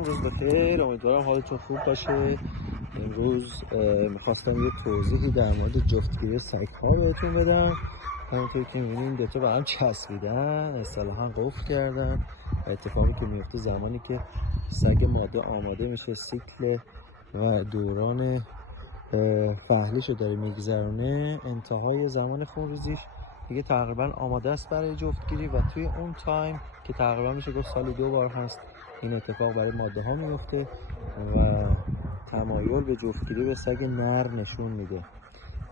سلام، روز بخیر. امیدوارم حالتون خوب باشه. امروز میخواستم یه توضیحی در مورد جفتگیری سگ‌ها بهتون بدم. همونطور که می‌بینید دو تا به هم چسبیدن، اصطلاحاً قفل کردن. اتفاقی که میفته زمانی که سگ ماده آماده میشه، سیکل و دوران فحلیشو داره میگذرونه، انتهای زمان خونریزیش دیگه تقریبا آماده است برای جفتگیری و توی اون تایم که تقریبا میشه گفت سالی 2 بار هست این اتفاق برای ماده ها میفته و تمایل به جفتگیری به سگ نر نشون میده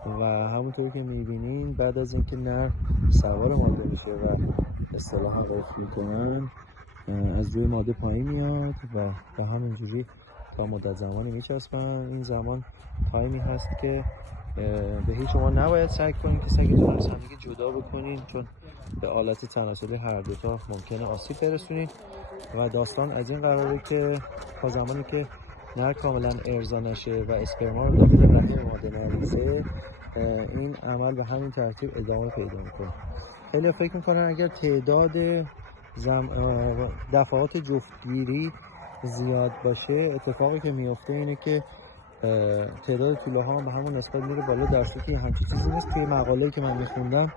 و همونطور که میبینین بعد از اینکه نر سوار ماده میشه و اصطلاحا قفل میکنن، از روی ماده پایین میاد و به همینجوری تا مدت زمانی میچسبن. این زمان تایمی هست که به هیچ شما نباید سعی کنید که سگتون از همدیگه جدا بکنید، چون به آلت تناسلی هر دوتا ممکنه آسیب برسونید و داستان از این قراره که تا زمانی که نر کاملا ارضا نشه و اسپرما رو داخل رحم ماده نریزه، این عمل به همین ترتیب ادامه پیدا میکنه. خیلی فکر میکنن اگر تعداد دفعات جفتگیری زیاد باشه، اتفاقی که میفته اینه که تعداد توله ها به همون نسبت میره بالا، در صورتی که همچین چیزی نیست. توی مقاله‌ای که من میخوندم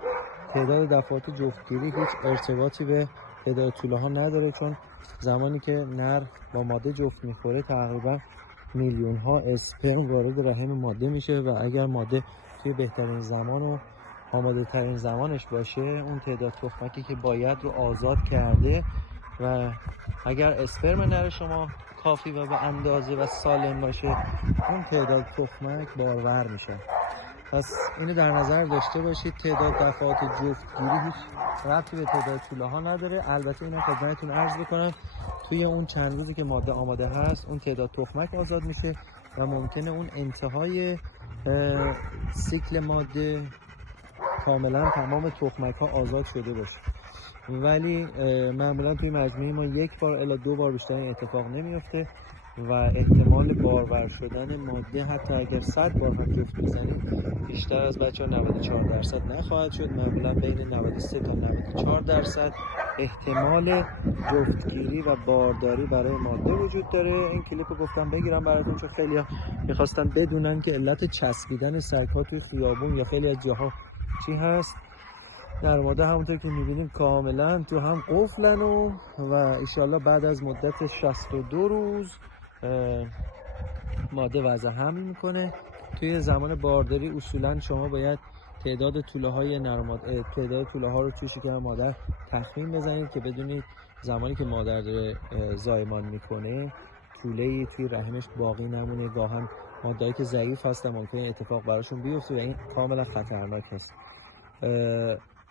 تعداد دفعات جفتگیری هیچ ارتباطی به تعداد توله ها نداره، چون زمانی که نر با ماده جفت میخوره تقریبا میلیون ها اسپرم وارد رحم ماده میشه و اگر ماده توی بهترین زمان و آماده ترین زمانش باشه، اون تعداد تخمکی که باید رو آزاد کرده و اگر اسپرم نر شما کافی و به اندازه و سالم باشه، اون تعداد تخمک بارور میشه. پس اینو در نظر داشته باشید. تعداد دفعات جفتگیری هیچ ربطی به تعداد توله ها نداره. البته اینو خدمتتون عرض بکنم توی اون چند روزی که ماده آماده هست، اون تعداد تخمک آزاد میشه و ممکنه اون انتهای سیکل ماده کاملا تمام تخمک ها آزاد شده باشه، ولی معمولا توی مجموعه ما 1 بار الی 2 بار بیشتر این اتفاق نمیفته و احتمال بارور شدن ماده حتی اگر 100 بار هم جفت بزنیم بیشتر از بچه ها 94% نخواهد شد. معمولا بین 93 تا 94% احتمال جفتگیری و بارداری برای ماده وجود داره. این کلیپ رو گفتم بگیرم براتون، چون خیلی ها میخواستن بدونن که علت چسبیدن سگ ها توی خیابون یا خیلی از جاها چی هست. در ماده همونطور که میبینیم کاملا تو هم قفلن و ایشالله بعد از مدت 62 روز ماده وضع حمل میکنه. توی زمان بارداری اصولا شما باید تعداد توله های تعداد توله ها رو توی شکم مادر تخمین بزنید که بدونید زمانی که مادر داره زایمان میکنه توله‌ای توی رحمش باقی نمونه. گاهن ماده‌ای که ضعیف هستن ممکنه اتفاق براشون بیفته و این کاملا خطرناک هست.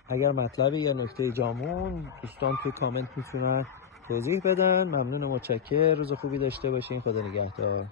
اگر مطلبی یا نکته جامون دوستان توی کامنت میتونن توضیح بدن. ممنون و متشکر. روز خوبی داشته باشین. خدا نگهدار.